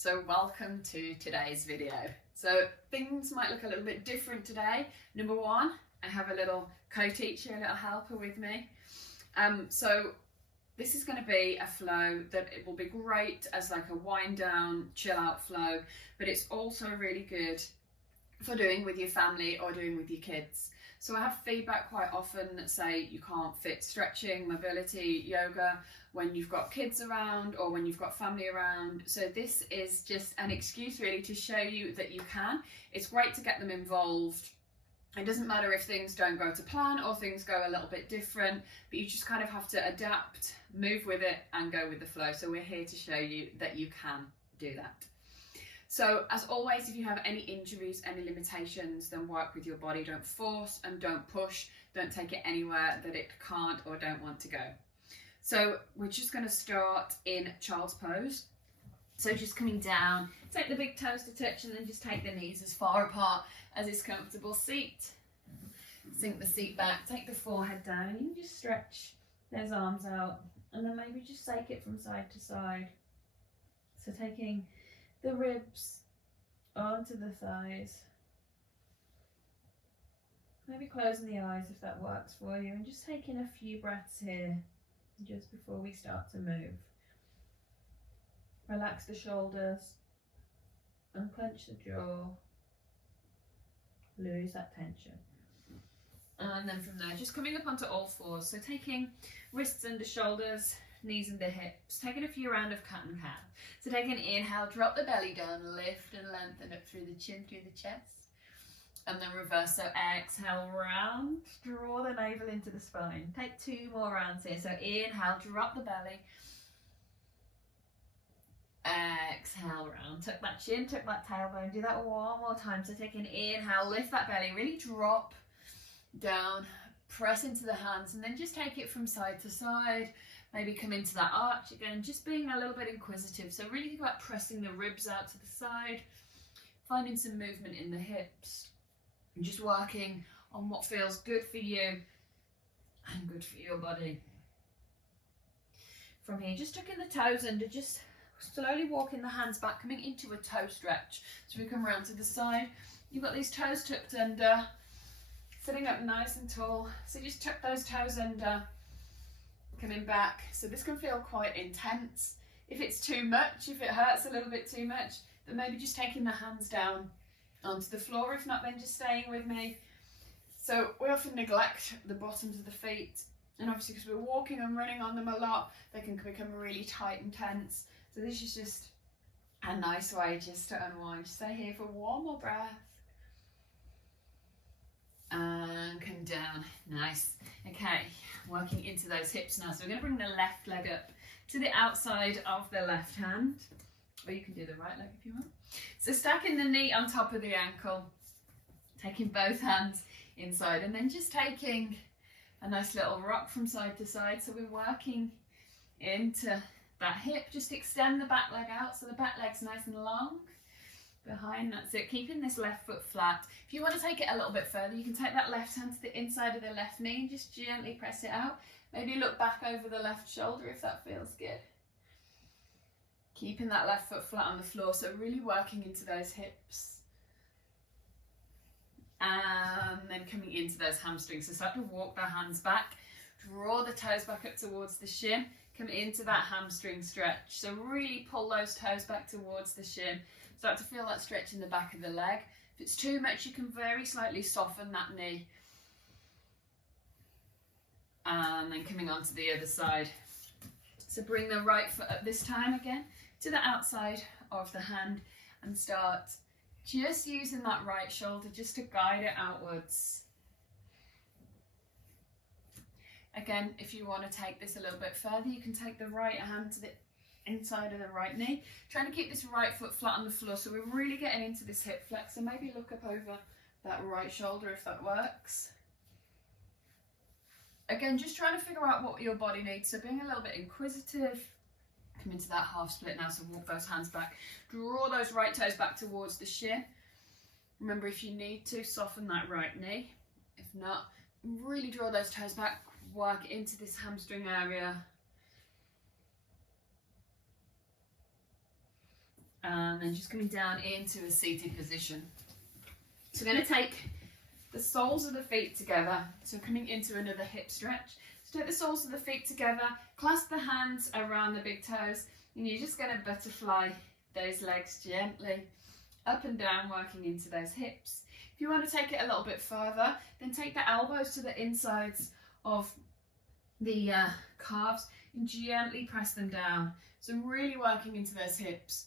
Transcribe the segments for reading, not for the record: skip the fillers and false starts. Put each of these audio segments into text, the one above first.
So welcome to today's video. So things might look a little bit different today. Number one, I have a little co-teacher, a little helper with me. So this is going to be a flow that it will be great as like a wind down, chill out flow, but it's also really good for doing with your family or doing with your kids. So I have feedback quite often that say you can't fit stretching, mobility, yoga when you've got kids around or when you've got family around. So this is just an excuse really to show you that you can. It's great to get them involved. It doesn't matter if things don't go to plan or things go a little bit different, but you just kind of have to adapt, move with it and go with the flow. So we're here to show you that you can do that. So as always, if you have any injuries, any limitations, then work with your body. Don't force and don't push. Don't take it anywhere that it can't or don't want to go. So we're just going to start in child's pose. So just coming down, take the big toes to touch and then just take the knees as far apart as is comfortable. Seat, sink the seat back, take the forehead down. You can just stretch those arms out and then maybe just take it from side to side. So taking the ribs onto the thighs. Maybe closing the eyes if that works for you and just taking a few breaths here just before we start to move. Relax the shoulders, unclench the jaw, lose that tension. And then from there, just coming up onto all fours. So taking wrists under shoulders, knees and the hips, taking a few rounds of cat and cow. So take an inhale, drop the belly down, lift and lengthen up through the chin, through the chest. And then reverse, so exhale, round, draw the navel into the spine. Take two more rounds here. So inhale, drop the belly. Exhale, round, tuck that chin, tuck that tailbone. Do that one more time. So take an inhale, lift that belly, really drop down, press into the hands, and then just take it from side to side. Maybe come into that arch again, just being a little bit inquisitive. So really think about pressing the ribs out to the side, finding some movement in the hips, and just working on what feels good for you and good for your body. From here, just tucking the toes under, just slowly walking the hands back, coming into a toe stretch. So we come around to the side. You've got these toes tucked under, sitting up nice and tall. So just tuck those toes under. Coming back, so this can feel quite intense. If it's too much, if it hurts a little bit too much, then maybe just taking the hands down onto the floor. If not, then just staying with me. So we often neglect the bottoms of the feet, and obviously because we're walking and running on them a lot, they can become really tight and tense. So this is just a nice way just to unwind. Stay here for one more breath. And come down. Nice. Okay, working into those hips now. So we're going to bring the left leg up to the outside of the left hand, or you can do the right leg if you want. So stacking the knee on top of the ankle, taking both hands inside, and then just taking a nice little rock from side to side. So we're working into that hip. Just extend the back leg out so the back leg's nice and long. Behind, that's it, keeping this left foot flat. If you want to take it a little bit further, you can take that left hand to the inside of the left knee and just gently press it out. Maybe look back over the left shoulder if that feels good. Keeping that left foot flat on the floor, so really working into those hips. And then coming into those hamstrings. So start to walk the hands back, draw the toes back up towards the shin, come into that hamstring stretch. So really pull those toes back towards the shin. Start to feel that stretch in the back of the leg. If it's too much, you can very slightly soften that knee. And then coming on to the other side. So bring the right foot up this time again to the outside of the hand and start just using that right shoulder just to guide it outwards. Again, if you want to take this a little bit further, you can take the right hand to the inside of the right knee, trying to keep this right foot flat on the floor, so we're really getting into this hip flex. So maybe look up over that right shoulder if that works. Again, just trying to figure out what your body needs, so being a little bit inquisitive. Come into that half split now, so walk those hands back, draw those right toes back towards the shin. Remember, if you need to, soften that right knee. If not, really draw those toes back, work into this hamstring area. And then just coming down into a seated position. So we're going to take the soles of the feet together. So coming into another hip stretch. So take the soles of the feet together, clasp the hands around the big toes, and you're just going to butterfly those legs gently up and down, working into those hips. If you want to take it a little bit further, then take the elbows to the insides of the calves and gently press them down. So really working into those hips.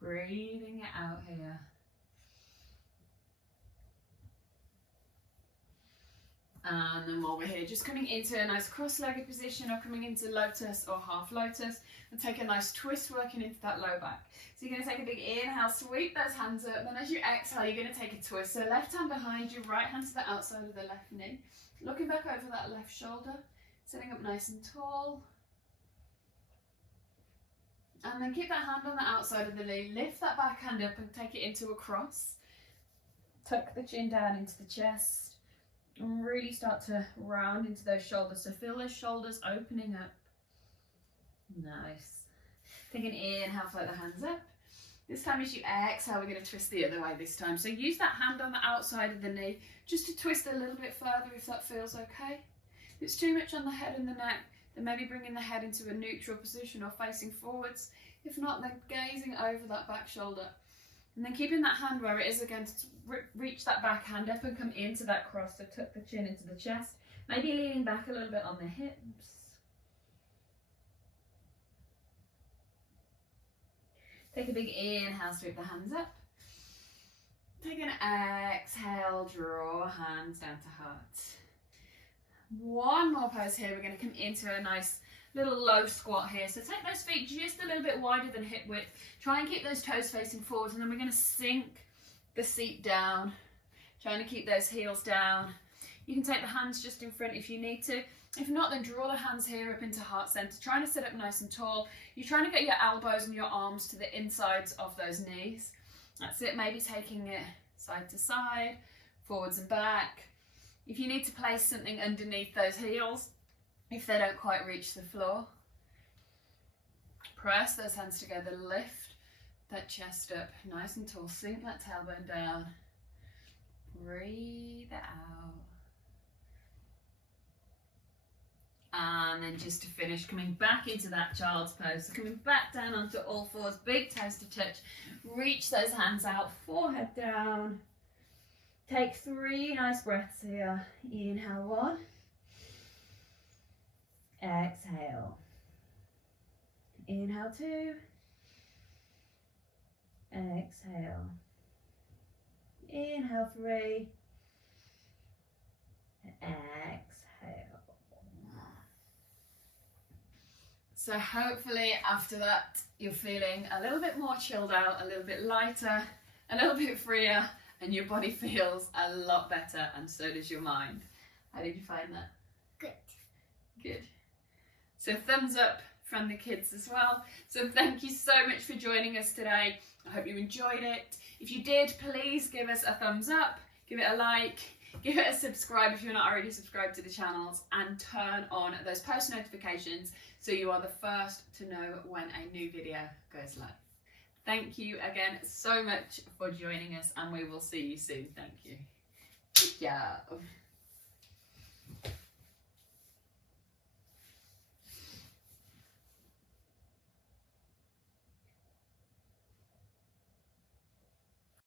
Breathing it out here. And then while we're here, just coming into a nice cross-legged position or coming into lotus or half lotus, and take a nice twist working into that low back. So you're going to take a big inhale, sweep those hands up, then as you exhale you're going to take a twist. So left hand behind you, right hand to the outside of the left knee, looking back over that left shoulder, sitting up nice and tall. And then keep that hand on the outside of the knee, lift that back hand up and take it into a cross. Tuck the chin down into the chest. And really start to round into those shoulders. So feel those shoulders opening up. Nice. Take an inhale, float the hands up. This time as you exhale, we're going to twist the other way this time. So use that hand on the outside of the knee just to twist a little bit further if that feels okay. If it's too much on the head and the neck, then maybe bringing the head into a neutral position or facing forwards. If not, then gazing over that back shoulder. And then keeping that hand where it is again, to reach that back hand up and come into that cross. So tuck the chin into the chest, maybe leaning back a little bit on the hips. Take a big inhale, sweep the hands up. Take an exhale, draw hands down to heart. One more pose here. We're going to come into a nice little low squat here. So take those feet just a little bit wider than hip width. Try and keep those toes facing forwards, and then we're going to sink the seat down, trying to keep those heels down. You can take the hands just in front if you need to. If not, then draw the hands here up into heart center, trying to sit up nice and tall. You're trying to get your elbows and your arms to the insides of those knees. That's it, maybe taking it side to side, forwards and back. If you need to place something underneath those heels, if they don't quite reach the floor, press those hands together, lift that chest up nice and tall, sink that tailbone down, breathe it out. And then just to finish, coming back into that child's pose, so coming back down onto all fours, big toes to touch, reach those hands out, forehead down. Take 3 nice breaths here. Inhale 1, exhale. Inhale 2, exhale. Inhale 3, exhale. So hopefully after that you're feeling a little bit more chilled out, a little bit lighter, a little bit freer, and your body feels a lot better, and so does your mind. How did you find that? Good. Good. So thumbs up from the kids as well. So thank you so much for joining us today. I hope you enjoyed it. If you did, please give us a thumbs up, give it a like, give it a subscribe if you're not already subscribed to the channels, and turn on those post notifications so you are the first to know when a new video goes live. Thank you again so much for joining us, and we will see you soon. Thank you. Good job.